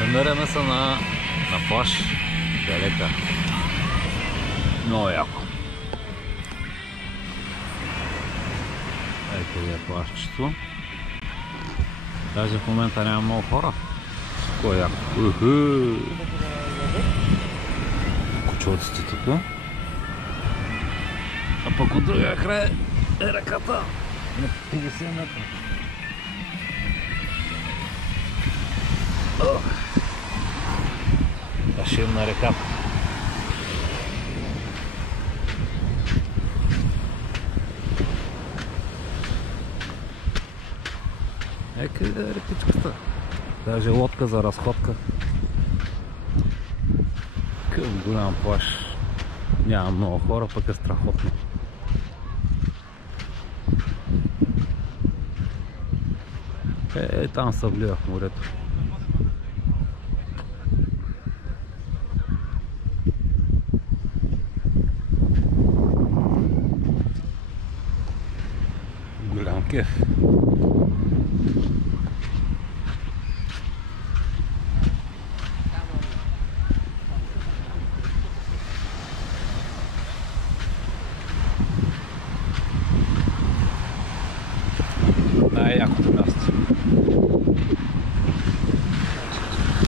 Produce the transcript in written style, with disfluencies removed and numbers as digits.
Намираме се на плаж Далека. Много яко. Ей къде е плажчето. Даже в момента няма много хора. Кой е яко? Кучовците тук. А пък от другия край е реката на 50 метра. Ще им на реката. Къде е рекичката? Даже лодка за разходка. Към голям плаж. Няма много хора, пък е страхотно. Там се влива в морето. Голям кеф.